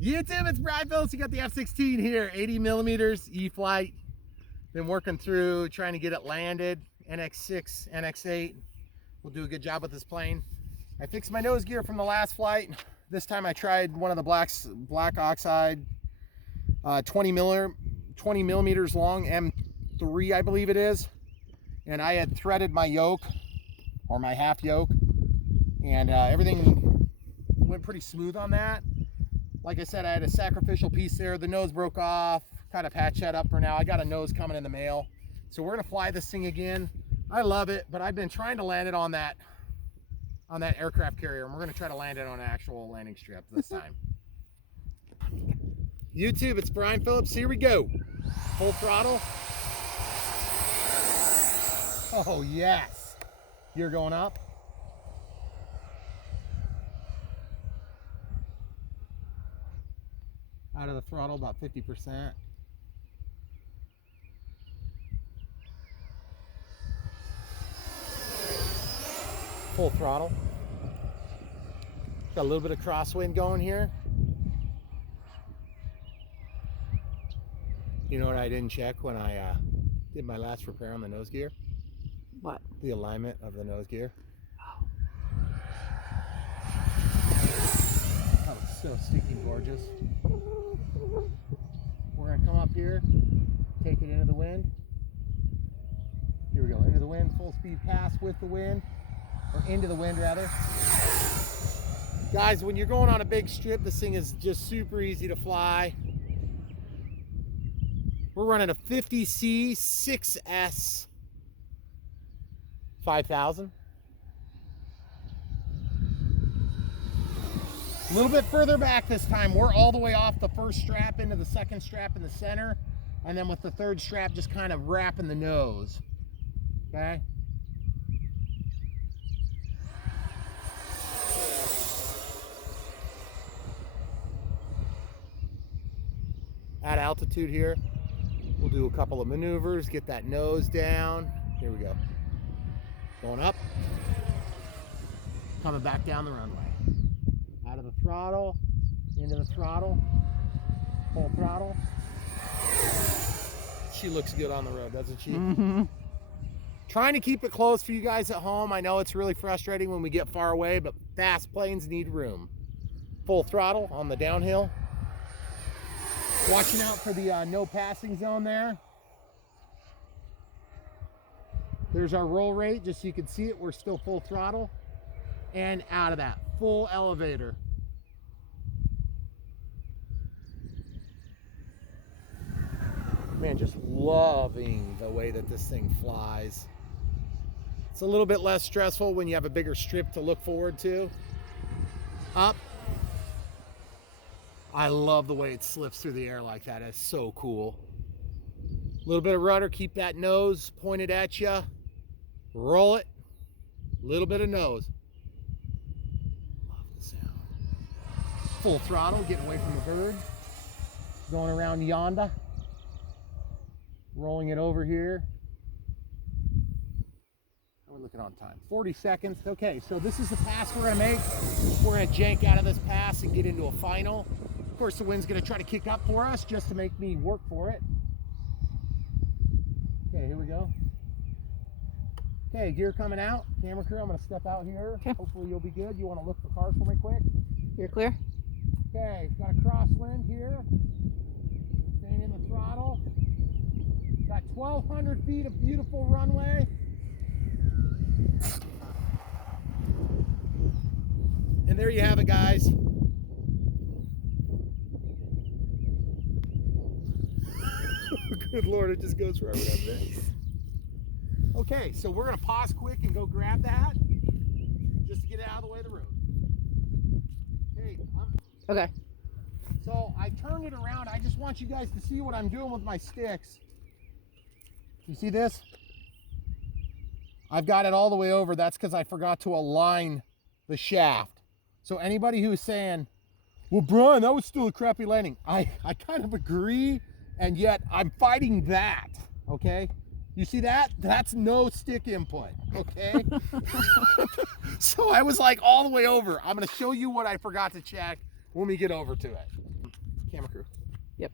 YouTube, it's Brian Phillips. You got the F-16 here, 80 millimeters, E-flite. Been working through trying to get it landed. NX6, NX8. We'll do a good job with this plane. I fixed my nose gear from the last flight. This time I tried one of the black oxide 20 millimeters long, M3 I believe it is. And I had threaded my yoke, or my half yoke, and everything went pretty smooth on that. Like I said, I had a sacrificial piece there. The nose broke off, kind of patched that up for now. I got a nose coming in the mail. So we're gonna fly this thing again. I love it, but I've been trying to land it on that aircraft carrier, and we're gonna try to land it on an actual landing strip this time. YouTube, it's Brian Phillips. Here we go. Full throttle. Oh yes. You're going up. Out of the throttle about 50%. Full throttle. Got a little bit of crosswind going here. You know what I didn't check when I did my last repair on the nose gear? What? The alignment of the nose gear. That was so stinking gorgeous. We're gonna come up here, take it into the wind. Here we go, into the wind, full speed pass with the wind, or into the wind rather. Guys, when you're going on a big strip, this thing is just super easy to fly. We're running a 50C 6S 5000. A little bit further back this time. We're all the way off the first strap into the second strap in the center, and then with the third strap just kind of wrapping the nose. Okay? At altitude here, we'll do a couple of maneuvers, get that nose down. Here we go. Going up, coming back down the runway. Out of the throttle, into the throttle, full throttle. She looks good on the road, doesn't she? Mm-hmm. Trying to keep it close for you guys at home. I know it's really frustrating when we get far away, but fast planes need room. Full throttle on the downhill. Watching out for the no passing zone there. There's our roll rate, just so you can see it. We're still full throttle. And out of that, full elevator. Man, just loving the way that this thing flies. It's a little bit less stressful when you have a bigger strip to look forward to. Up. I love the way it slips through the air like that. It's so cool. A little bit of rudder, keep that nose pointed at you. Roll it. A little bit of nose. Love the sound. Full throttle, getting away from the bird. Going around yonder. Rolling it over here. How are we looking on time? 40 seconds. Okay, so this is the pass we're gonna make. We're gonna jank out of this pass and get into a final. Of course, the wind's gonna try to kick up for us just to make me work for it. Okay, here we go. Okay, gear coming out. Camera crew, I'm gonna step out here. Okay. Hopefully you'll be good. You wanna look for cars for me quick? You're clear? Okay, got a crosswind here. Staying in the throttle. Got 1,200 feet of beautiful runway. And there you have it, guys. Good Lord, it just goes right up there. Okay, so we're gonna pause quick and go grab that just to get it out of the way of the road. Hey, Okay. so I turned it around. I just want you guys to see what I'm doing with my sticks. You see this? I've got it all the way over. That's because I forgot to align the shaft. So anybody who's saying, well, Brian, that was still a crappy landing. I kind of agree, and yet I'm fighting that, okay? You see that? That's no stick input, okay? So I was like all the way over. I'm gonna show you what I forgot to check when we get over to it. Camera crew. Yep.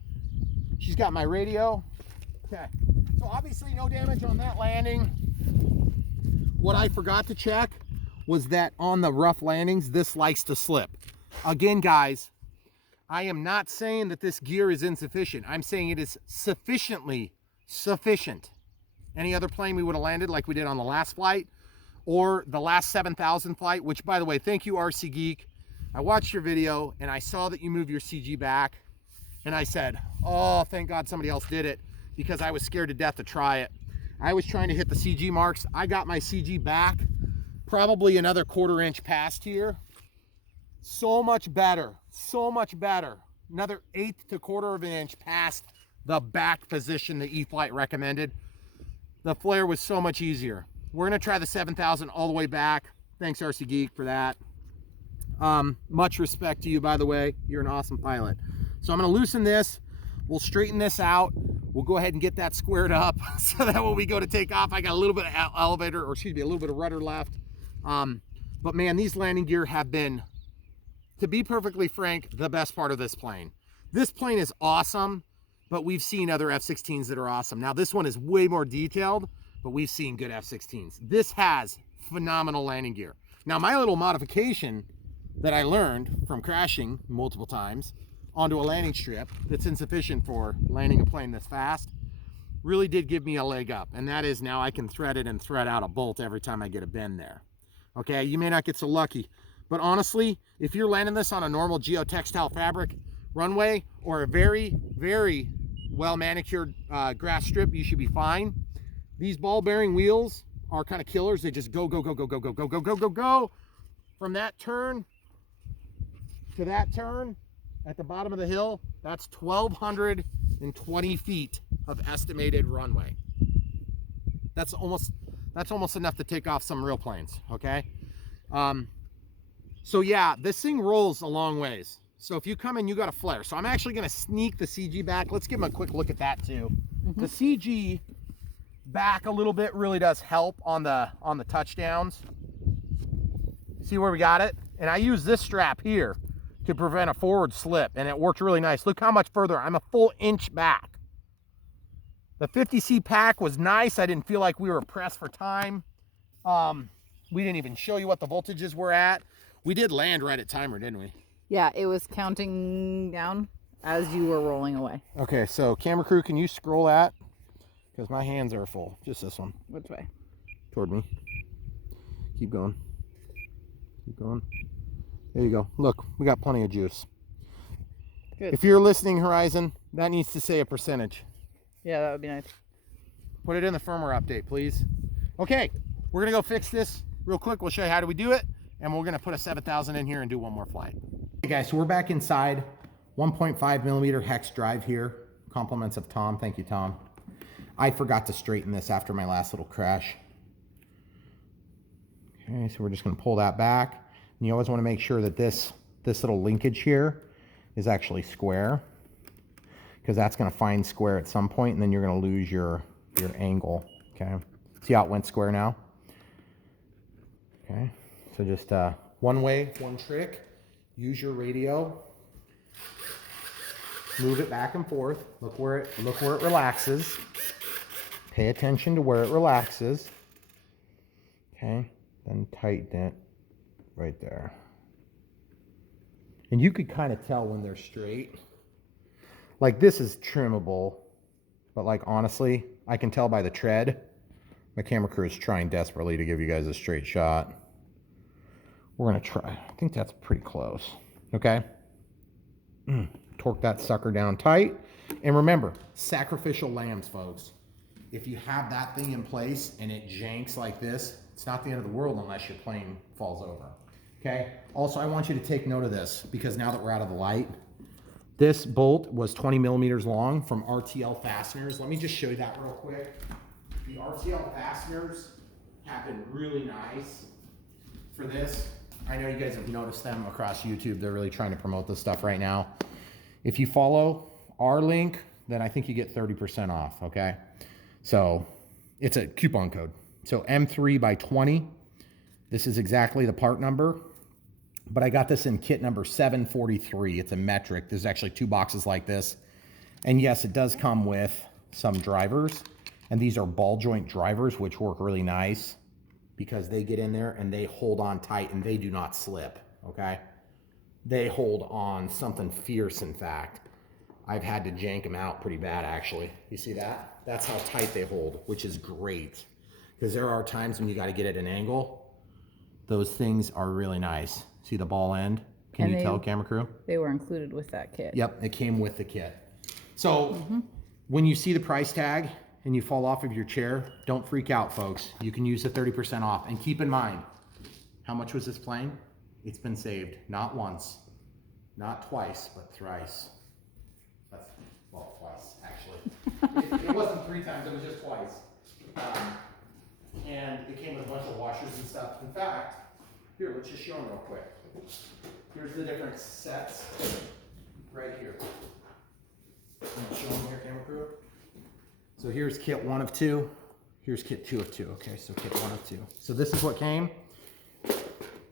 She's got my radio. Okay. So obviously no damage on that landing. What I forgot to check was that on the rough landings, this likes to slip. Again, guys, I am not saying that this gear is insufficient. I'm saying it is sufficiently sufficient. Any other plane we would have landed like we did on the last flight or the last 7,000 flight, which by the way, thank you RC Geek. I watched your video and I saw that you moved your CG back and I said, oh, thank God somebody else did it, because I was scared to death to try it. I was trying to hit the CG marks. I got my CG back probably another 1/4 inch past here. So much better, so much better. Another 1/8 to 1/4 of an inch past the back position the E-flite recommended. The flare was so much easier. We're gonna try the 7,000 all the way back. Thanks RC Geek for that. Much respect to you, by the way. You're an awesome pilot. So I'm gonna loosen this. We'll straighten this out. We'll go ahead and get that squared up so that when we go to take off, I got a little bit of elevator, or excuse me, a little bit of rudder left. But man, these landing gear have been, to be perfectly frank, the best part of this plane. This plane is awesome, but we've seen other F-16s that are awesome. Now this one is way more detailed, but we've seen good F-16s. This has phenomenal landing gear. Now my little modification that I learned from crashing multiple times onto a landing strip that's insufficient for landing a plane this fast really did give me a leg up. And that is, now I can thread it and thread out a bolt every time I get a bend there. Okay, you may not get so lucky, but honestly, if you're landing this on a normal geotextile fabric runway or a very, very well manicured grass strip, you should be fine. These ball bearing wheels are kind of killers. They just go, go, go, go, go, go, go, go, go, go, go. From that turn to that turn at the bottom of the hill, that's 1,220 feet of estimated runway. That's almost enough to take off some real planes, okay? So yeah, this thing rolls a long ways. So if you come in, you got a flare. So I'm actually gonna sneak the CG back. Let's give them a quick look at that too. The CG back a little bit really does help on the touchdowns. See where we got it? And I use this strap here to prevent a forward slip, and it worked really nice. Look how much further, I'm a full inch back. The 50C pack was nice. I didn't feel like we were pressed for time. We didn't even show you what the voltages were at. We did land right at timer, didn't we? Yeah, it was counting down as you were rolling away. Okay, so camera crew, can you scroll that? Because my hands are full. Just this one. Which way? Toward me. Keep going. Keep going. There you go. Look, we got plenty of juice. Good. If you're listening, Horizon, that needs to say a percentage. Yeah, that would be nice. Put it in the firmware update, please. Okay, we're gonna go fix this real quick. We'll show you how do we do it, and we're gonna put a 7,000 in here and do one more flight. Hey guys, so we're back inside. 1.5 millimeter hex drive here. Compliments of Tom. Thank you, Tom. I forgot to straighten this after my last little crash. Okay, so we're just gonna pull that back. And you always want to make sure that this little linkage here is actually square, because that's going to find square at some point, and then you're going to lose your angle. Okay, see how it went square now? Okay, so just one way, one trick. Use your radio, move it back and forth. Look where it relaxes. Pay attention to where it relaxes. Okay, then tighten it right there. And you could kind of tell when they're straight. Like this is trimmable, but like honestly, I can tell by the tread. My camera crew is trying desperately to give you guys a straight shot. We're gonna try. I think that's pretty close. Okay. Torque that sucker down tight. And remember, sacrificial lambs, folks. If you have that thing in place and it janks like this, it's not the end of the world unless your plane falls over. Okay. Also, I want you to take note of this, because now that we're out of the light, this bolt was 20 millimeters long from RTL fasteners. Let me just show you that real quick. The RTL fasteners have been really nice for this. I know you guys have noticed them across YouTube. They're really trying to promote this stuff right now. If you follow our link, then I think you get 30% off. Okay. So it's a coupon code. So M3 by 20. This is exactly the part number. but I got this in kit number 743. It's a metric. There's actually 2 boxes like this. And yes, it does come with some drivers. And these are ball joint drivers, which work really nice because they get in there and they hold on tight and they do not slip, okay? They hold on something fierce, in fact. I've had to jank them out pretty bad, actually. You see that? That's how tight they hold, which is great. Because there are times when you got to get at an angle. Those things are really nice. See the ball end? Can you tell, camera crew? They were included with that kit. Yep, it came with the kit. So when you see the price tag and you fall off of your chair, don't freak out, folks. You can use the 30% off. And keep in mind, how much was this plane? It's been saved, not once, not twice, but thrice. Well, twice, actually. It wasn't 3 times, it was just twice. And it came with a bunch of washers and stuff. In fact, here, let's just show them real quick. Here's the different sets right here. I'm gonna show them here, camera crew. So here's kit 1 of 2. Here's kit 2 of 2. Okay, so kit 1 of 2. So this is what came.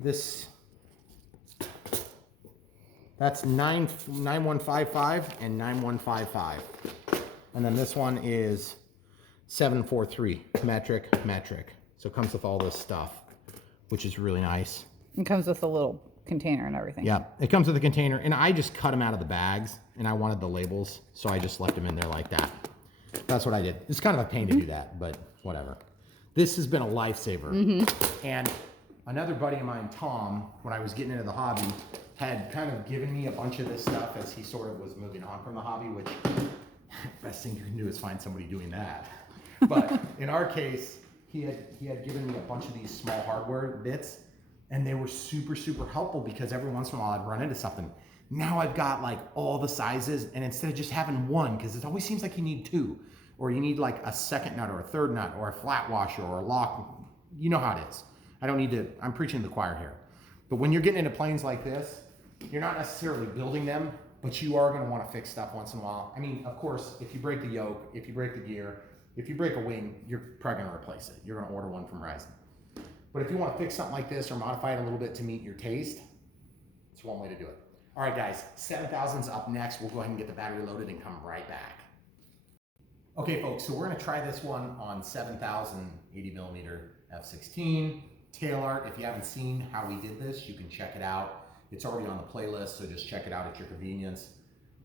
That's 9155 and 9155. And then this one is 743, metric. So it comes with all this stuff, which is really nice. It comes with a little container and everything. Yeah, it comes with a container, and I just cut them out of the bags, and I wanted the labels, so I just left them in there like that. That's what I did. It's kind of a pain to do that, but whatever. This has been a lifesaver. And another buddy of mine, Tom, when I was getting into the hobby, had kind of given me a bunch of this stuff as he sort of was moving on from the hobby, which best thing you can do is find somebody doing that. But in our case, he had given me a bunch of these small hardware bits, and they were super, super helpful because every once in a while I'd run into something. Now I've got like all the sizes, and instead of just having one, because it always seems like you need 2, or you need like a second nut or a third nut or a flat washer or a lock. You know how it is. I don't need to, I'm preaching to the choir here. But when you're getting into planes like this, you're not necessarily building them, but you are going to want to fix stuff once in a while. I mean, of course, if you break the yoke, if you break the gear, if you break a wing, you're probably going to replace it. You're going to order one from Ryzen. But if you want to fix something like this or modify it a little bit to meet your taste, it's one way to do it. All right, guys, 7000's up next. We'll go ahead and get the battery loaded and come right back. Okay, folks, so we're going to try this one on 7000 80mm F-16 tail art. If you haven't seen how we did this, you can check it out. It's already on the playlist, so just check it out at your convenience.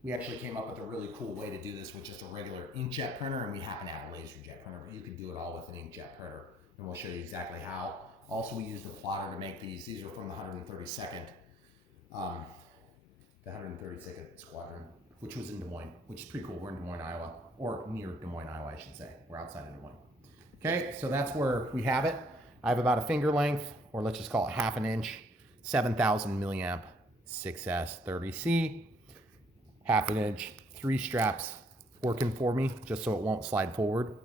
We actually came up with a really cool way to do this with just a regular inkjet printer, and we happen to have a laser jet printer, but you could do it all with an inkjet printer, and we'll show you exactly how. Also, we used a plotter to make these. These are from the 132nd Squadron, which was in Des Moines, which is pretty cool. We're in Des Moines, Iowa, or near Des Moines, Iowa, I should say. We're outside of Des Moines. Okay, so that's where we have it. I have about a finger length, or let's just call it half an inch, 7000 milliamp 6S30C, half an inch, 3 straps working for me, just so it won't slide forward.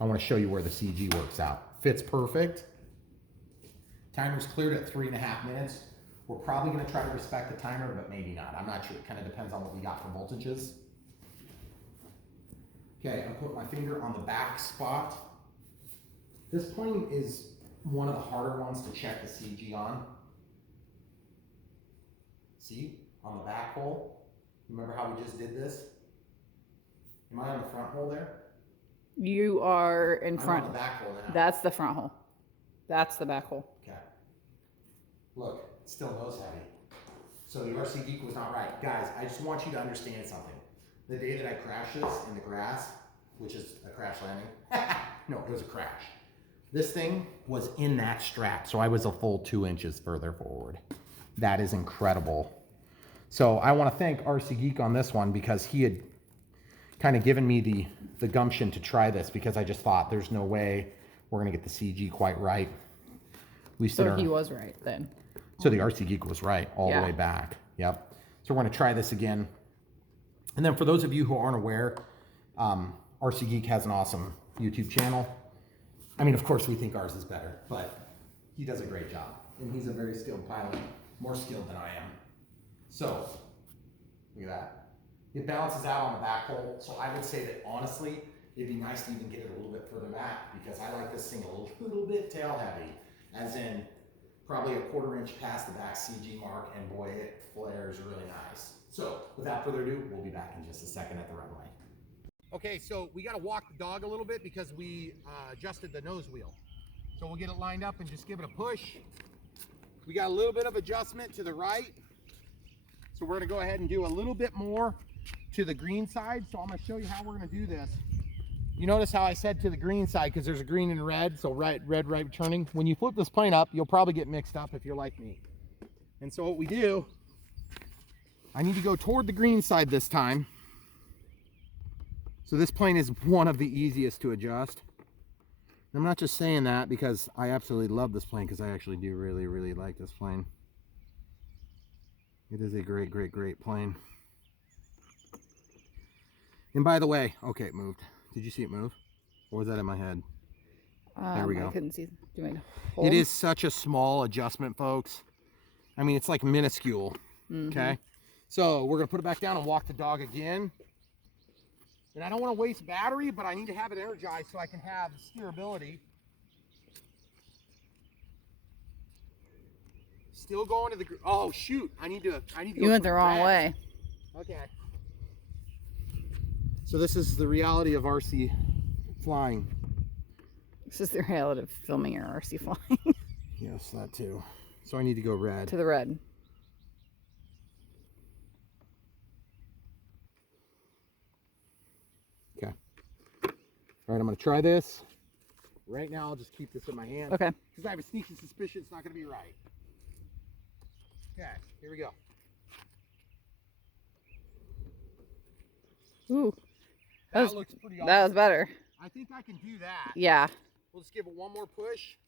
I want to show you where the CG works out. Fits perfect. Timer's cleared at 3.5 minutes. We're probably going to try to respect the timer, but maybe not. I'm not sure. It kind of depends on what we got for voltages. Okay, I'll put my finger on the back spot. This plane is one of the harder ones to check the CG on. See, on the back hole. Remember how we just did this? Am I on the front hole there? You are in front. I'm on the back hole now. That's the front hole. That's the back hole. Okay. Look, it's still nose heavy. So the RC Geek was not right. Guys, I just want you to understand something. The day that I crashed this in the grass, which is a crash landing. No, it was a crash. This thing was in that strap, so I was a full 2 inches further forward. That is incredible. So I want to thank RC Geek on this one because he had kind of given me the gumption to try this because I just thought there's no way we're going to get the CG quite right. So he was right then. So the RC Geek was right all the way back. Yep. So we're going to try this again. And then for those of you who aren't aware, RC Geek has an awesome YouTube channel. I mean, of course, we think ours is better, but he does a great job. And he's a very skilled pilot, more skilled than I am. So, look at that. It balances out on the back hole. So I would say that honestly, it'd be nice to even get it a little bit further back because I like this thing a little bit tail heavy, as in probably a 1/4 inch past the back CG mark, and boy, it flares really nice. So without further ado, we'll be back in just a second at the runway. Okay, so we got to walk the dog a little bit because we adjusted the nose wheel. So we'll get it lined up and just give it a push. We got a little bit of adjustment to the right. So we're gonna go ahead and do a little bit more to the green side. So I'm gonna show you how we're gonna do this. You notice how I said to the green side because there's a green and red, so red, right turning. When you flip this plane up, you'll probably get mixed up if you're like me. And so what we do, I need to go toward the green side this time. So this plane is one of the easiest to adjust. I'm not just saying that because I absolutely love this plane, because I actually do really like this plane. It is a great plane. And by the way, okay, it moved. Did you see it move? Or was that in my head? There we go. I couldn't see. It is such a small adjustment, folks. I mean, it's like minuscule. Okay. So we're gonna put it back down and walk the dog again. And I don't want to waste battery, but I need to have it energized so I can have steerability. Still going to the, oh shoot, I need to go. You went the wrong way. Okay. So this is the reality of RC flying. This is the reality of filming your RC flying. Yes, that too. So I need to go red. To the red. Okay. All right, I'm going to try this. Right now, I'll just keep this in my hand. Okay. Because I have a sneaky suspicion it's not going to be right. Okay, here we go. Ooh. That looks pretty awesome. That was better. I think I can do that. Yeah. We'll just give it one more push.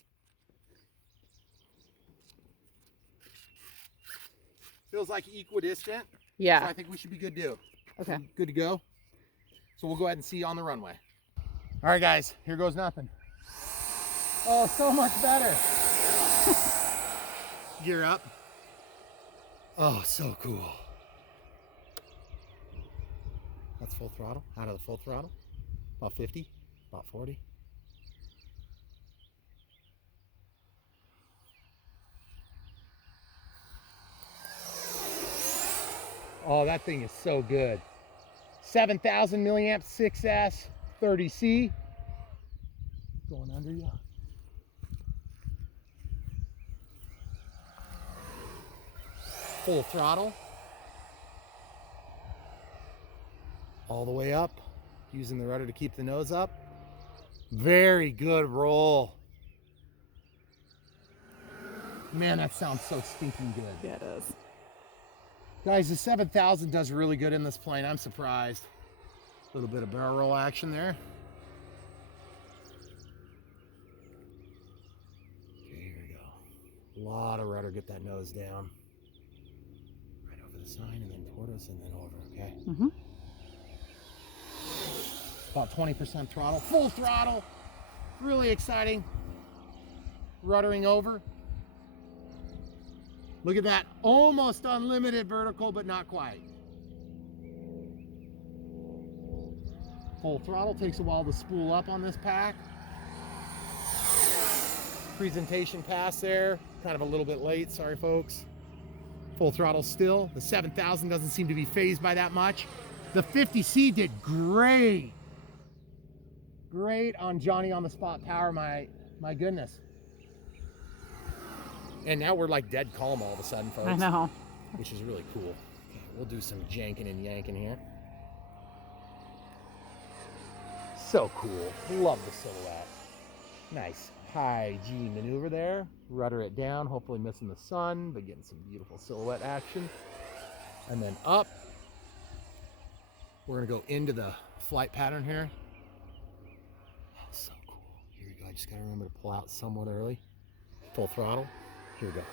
Feels like equidistant. Yeah. So I think we should be good to. Okay. Good to go. So we'll go ahead and see you on the runway. All right, guys, here goes nothing. Oh, so much better. Gear up. Oh, so cool. That's full throttle. Out of the full throttle. About 50, about 40. Oh, that thing is so good. 7,000 milliamp 6S 30C. Going under you. Full throttle. All the way up. Using the rudder to keep the nose up. Very good roll. Man, that sounds so stinking good. Yeah, it does. Guys, the 7,000 does really good in this plane. I'm surprised. A little bit of barrel roll action there. Okay, here we go. A lot of rudder. Get that nose down. Right over the sign and then toward us and then over, okay? Mm-hmm. About 20% throttle. Full throttle. Really exciting. Ruddering over. Look at that, almost unlimited vertical, but not quite. Full throttle, takes a while to spool up on this pack. Presentation pass there, kind of a little bit late, sorry folks. Full throttle still. The 7,000 doesn't seem to be phased by that much. The 50C did great. Great on Johnny on the spot power, my goodness. And now we're like dead calm all of a sudden, folks. I know. Which is really cool. Okay, we'll do some janking and yanking here. So cool. Love the silhouette. Nice high G maneuver there. Rudder it down, hopefully missing the sun, but getting some beautiful silhouette action. And then up. We're gonna go into the flight pattern here. Oh, so cool. Here we go. I just gotta remember to pull out somewhat early. Full throttle. Here we go.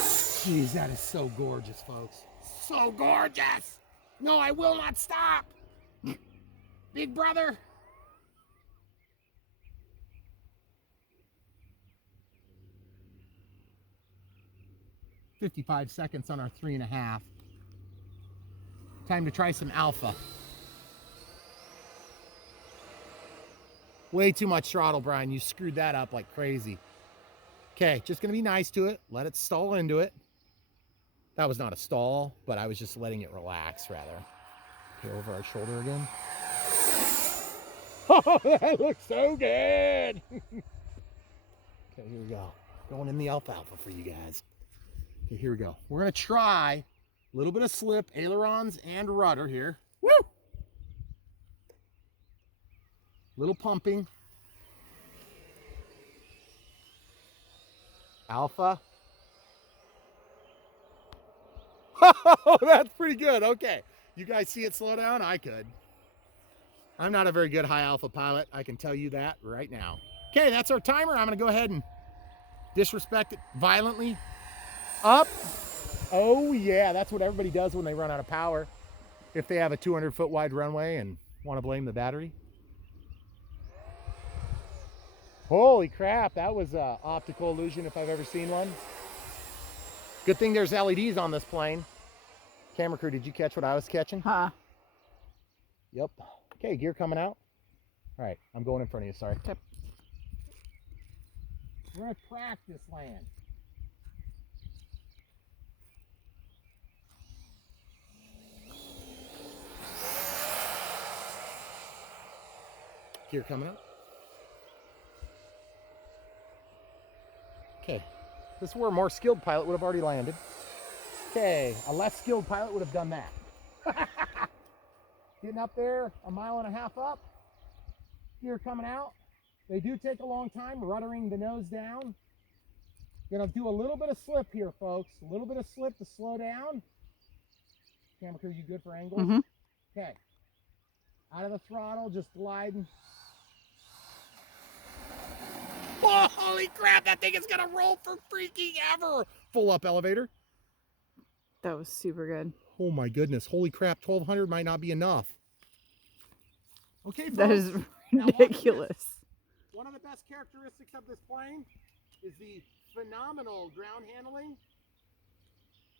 Jeez, that is so gorgeous, folks. So gorgeous! No, I will not stop! Big brother! "55 seconds on our 3.5. Time to try some alpha. Way too much throttle, Brian. You screwed that up like crazy. Okay, just gonna be nice to it. Let it stall into it. That was not a stall, but I was just letting it relax rather. Okay, over our shoulder again. Oh, that looks so good. Okay, here we go. Going in the alfalfa for you guys. Okay, here we go. We're gonna try a little bit of slip, ailerons and rudder here. Woo! Little pumping. Alpha. Oh, that's pretty good. Okay. You guys see it slow down? I could. I'm not a very good high alpha pilot. I can tell you that right now. Okay, that's our timer. I'm going to go ahead and disrespect it violently. Up. Oh, yeah. That's what everybody does when they run out of power. If they have a 200-foot wide runway and want to blame the battery. Holy crap. That was an optical illusion if I've ever seen one. Good thing there's LEDs on this plane. Camera crew, did you catch what I was catching? Huh. Yep. Okay, gear coming out. All right, I'm going in front of you, sorry. Yep. We're gonna practice land. Gear coming out. Okay, this is where a more skilled pilot would have already landed. Okay, a less skilled pilot would have done that. Getting up there, 1.5 miles up. Gear coming out. They do take a long time, ruddering the nose down. Gonna do a little bit of slip here, folks. A little bit of slip to slow down. Camera crew, you good for angles? Mm-hmm. Okay. Out of the throttle, just gliding. Oh, holy crap, that thing is gonna roll for freaking ever. Full up elevator. That was super good. Oh my goodness, holy crap, 1200 might not be enough. Okay, folks. That is Now, ridiculous. one of the best characteristics of this plane is the phenomenal ground handling.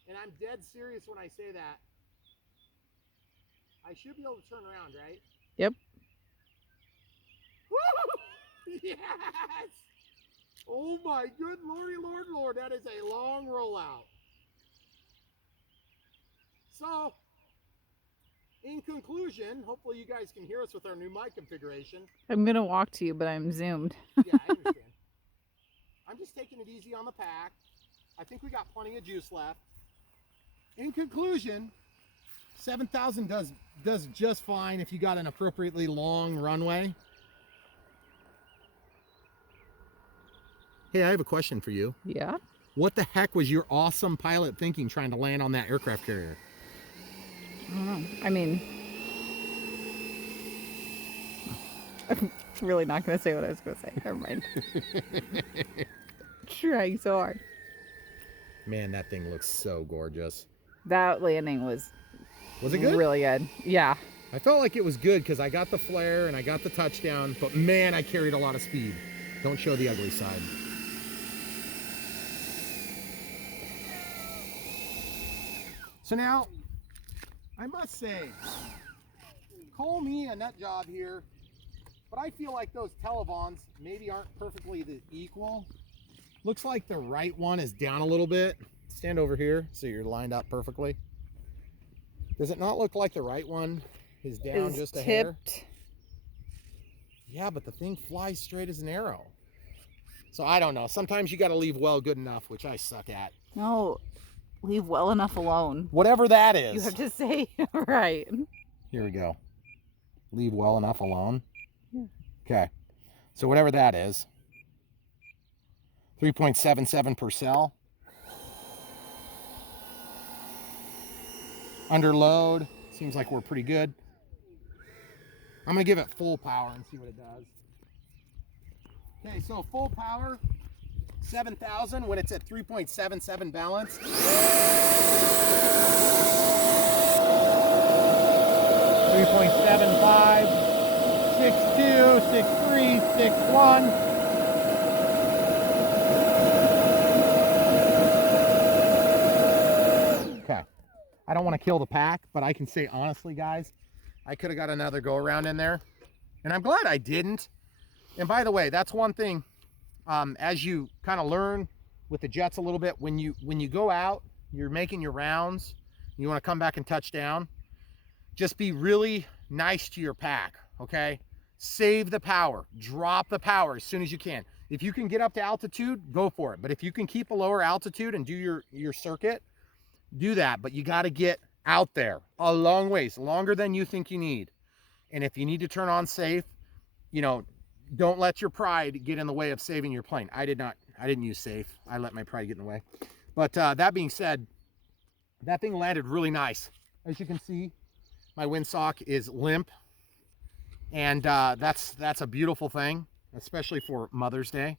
And I'm dead serious when I say that. I should be able to turn around, right? Yep. Woo! Yes! Oh my good lordy lord, that is a long rollout. So, in conclusion, hopefully you guys can hear us with our new mic configuration. I'm going to walk to you, but I'm zoomed. Yeah, I understand. I'm just taking it easy on the pack. I think we got plenty of juice left. In conclusion, 7,000 does just fine if you got an appropriately long runway. Hey, I have a question for you. Yeah? What the heck was your awesome pilot thinking trying to land on that aircraft carrier? I don't know. I mean, I'm really not going to say what I was going to say. Never mind. Trying so hard. Man, that thing looks so gorgeous. That landing was it good? Really good. Yeah. I felt like it was good because I got the flare and I got the touchdown, but man, I carried a lot of speed. Don't show the ugly side. So now, I must say, call me a nut job here, but I feel like those televons maybe aren't perfectly equal. Looks like the right one is down a little bit. Stand over here so you're lined up perfectly. Does it not look like the right one is down just a hair? Yeah, but the thing flies straight as an arrow. So I don't know. Sometimes you got to leave well good enough, which I suck at. No, leave well enough alone. Whatever that is. You have to say right. Here we go. Leave well enough alone. Okay. So whatever that is. 3.77 per cell. Under load. Seems like we're pretty good. I'm going to give it full power and see what it does. Okay, so full power, 7,000 when it's at 3.77 balance. 3.75, 6.2, 6.3, 6.1. Okay, I don't want to kill the pack, but I can say honestly, guys, I could have got another go around in there, and I'm glad I didn't. And by the way, that's one thing as you kind of learn with the jets a little bit, when you go out, you're making your rounds, you want to come back and touch down, just be really nice to your pack, okay? Save the power, drop the power as soon as you can. If you can get up to altitude, go for it. But if you can keep a lower altitude and do your circuit, do that. But you got to get out there a long ways, longer than you think you need. And if you need to turn on safe, you know, don't let your pride get in the way of saving your plane. I didn't use safe. I let my pride get in the way. But that being said, that thing landed really nice. As you can see, my windsock is limp. And that's a beautiful thing, especially for Mother's Day.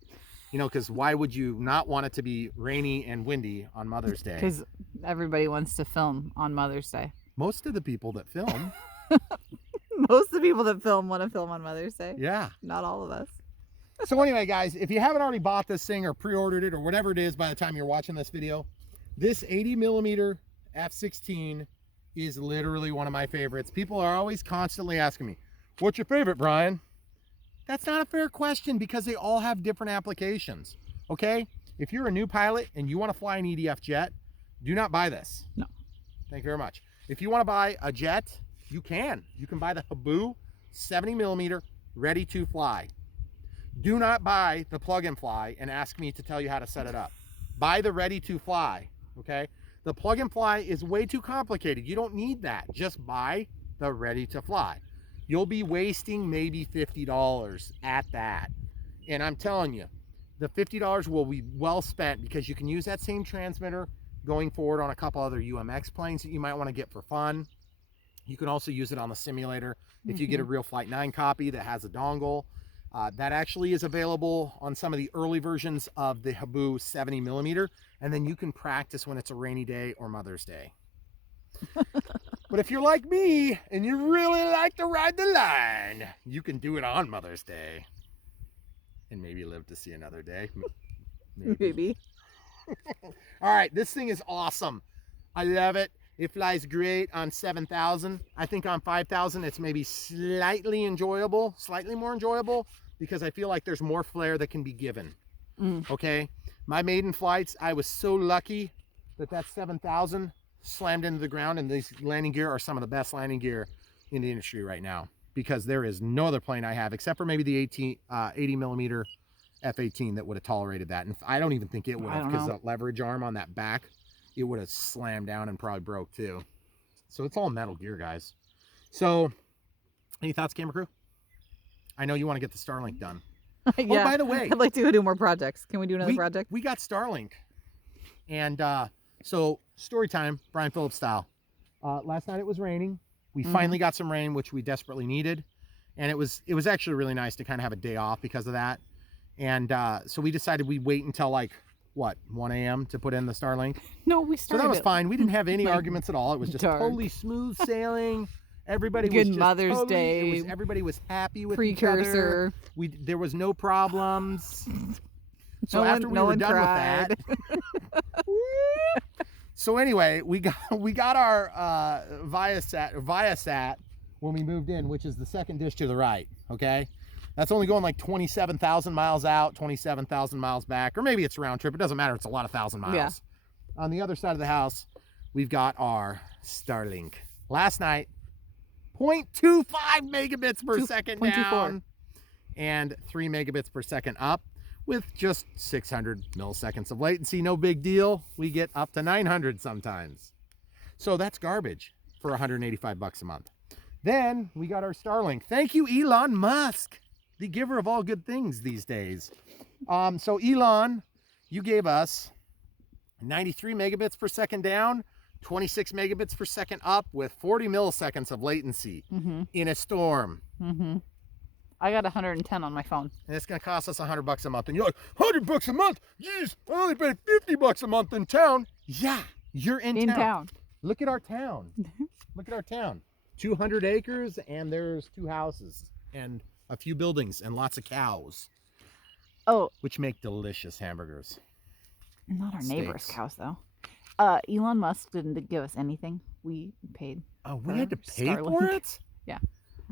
You know, because why would you not want it to be rainy and windy on Mother's Day? Because everybody wants to film on Mother's Day. Most of the people that film. Most of the people that film want to film on Mother's Day. Yeah. Not all of us. So anyway, guys, if you haven't already bought this thing or pre-ordered it or whatever it is by the time you're watching this video, this 80mm F-16 is literally one of my favorites. People are always constantly asking me, what's your favorite, Brian? That's not a fair question because they all have different applications, okay? If you're a new pilot and you want to fly an EDF jet, do not buy this. No. Thank you very much. If you want to buy a jet, you can. You can buy the Habu 70mm ready to fly. Do not buy the plug and fly and ask me to tell you how to set it up. Buy the ready to fly, okay? The plug and fly is way too complicated. You don't need that. Just buy the ready to fly. You'll be wasting maybe $50 at that. And I'm telling you, the $50 will be well spent because you can use that same transmitter going forward on a couple other UMX planes that you might want to get for fun. You can also use it on the simulator if you get a Real Flight 9 copy that has a dongle. That actually is available on some of the early versions of the Habu 70mm, and then you can practice when it's a rainy day or Mother's Day. But if you're like me and you really like to ride the line, you can do it on Mother's Day and maybe live to see another day. Maybe. All right, this thing is awesome. I love it. It flies great on 7,000. I think on 5,000 it's maybe slightly more enjoyable because I feel like there's more flair that can be given. Okay, my maiden flights, I was so lucky that 7,000 slammed into the ground, and these landing gear are some of the best landing gear in the industry right now because there is no other plane I have except for maybe the 80mm F-18 that would have tolerated that. And I don't even think it would have because the leverage arm on that back, it would have slammed down and probably broke too. So it's all metal gear, guys. So any thoughts, camera crew? I know you want to get the Starlink done. Yeah, oh, by the way, I'd like to go do more projects. Can we do another project? We got Starlink. And so story time, Brian Phillips style. Last night it was raining. We finally got some rain, which we desperately needed. And it was actually really nice to kind of have a day off because of that. And so we decided we'd wait until like, what, 1 a.m. to put in the Starlink? No, we started. So that was fine. We didn't have any arguments at all. It was just totally smooth sailing. Everybody was just Mother's totally, Day. Everybody was happy with Precursor. each other. There was no problems. So no after one, we no were one done cried. with that. So anyway, we got our Viasat when we moved in, which is the second dish to the right, okay? That's only going like 27,000 miles out, 27,000 miles back, or maybe it's round trip. It doesn't matter. It's a lot of 1,000 miles. Yeah. On the other side of the house, we've got our Starlink. Last night, 0.25 megabits per second down and 3 megabits per second up with just 600 milliseconds of latency. No big deal. We get up to 900 sometimes. So that's garbage for $185 a month. Then we got our Starlink. Thank you, Elon Musk, the giver of all good things these days. So Elon, you gave us 93 megabits per second down, 26 megabits per second up with 40 milliseconds of latency in a storm. I got 110 on my phone. And it's going to cost us $100 a month. And you're like, $100 a month? Jeez, I only pay $50 a month in town. Yeah, you're in town. Look at our town. Look at our town. 200 acres, and there's 2 houses and a few buildings and lots of cows. Oh. Which make delicious hamburgers. Not our neighbor's cows, though. Elon Musk didn't give us anything. We paid. Oh, we had to pay for it? Yeah.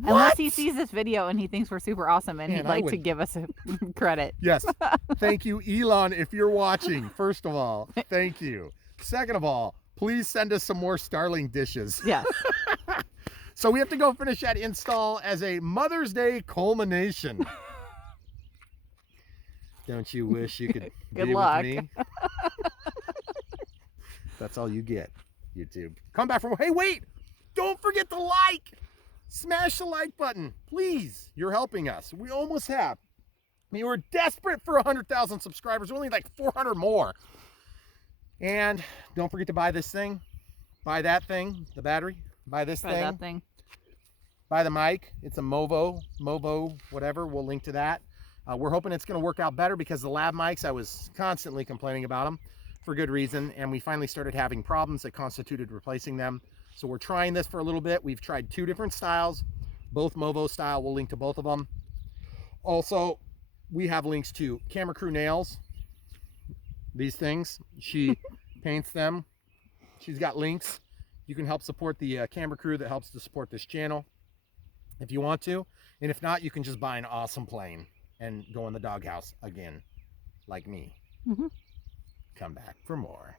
Unless he sees this video and he thinks we're super awesome and Man, he'd I like to would- give us a credit. Yes. Thank you, Elon, if you're watching. First of all, thank you. Second of all, please send us some more Starling dishes. Yes. So we have to go finish that install as a Mother's Day culmination. Don't you wish you could Good be luck. with me? That's all you get, YouTube. Come back from, hey, wait, don't forget to like. Smash the like button, please. You're helping us. We almost have. I mean, we're desperate for 100,000 subscribers. We're only like 400 more. And don't forget to buy this thing. Buy that thing, the battery. Buy this Try thing. that thing. Buy the mic. It's a Movo, whatever. We'll link to that. We're hoping it's going to work out better because the lab mics, I was constantly complaining about them for good reason. And we finally started having problems that constituted replacing them. So we're trying this for a little bit. We've tried 2 different styles, both Movo style. We'll link to both of them. Also, we have links to Camera Crew nails. These things, she paints them. She's got links. You can help support the Camera Crew that helps to support this channel if you want to. And if not, you can just buy an awesome plane and go in the doghouse again, like me. Mm-hmm. Come back for more.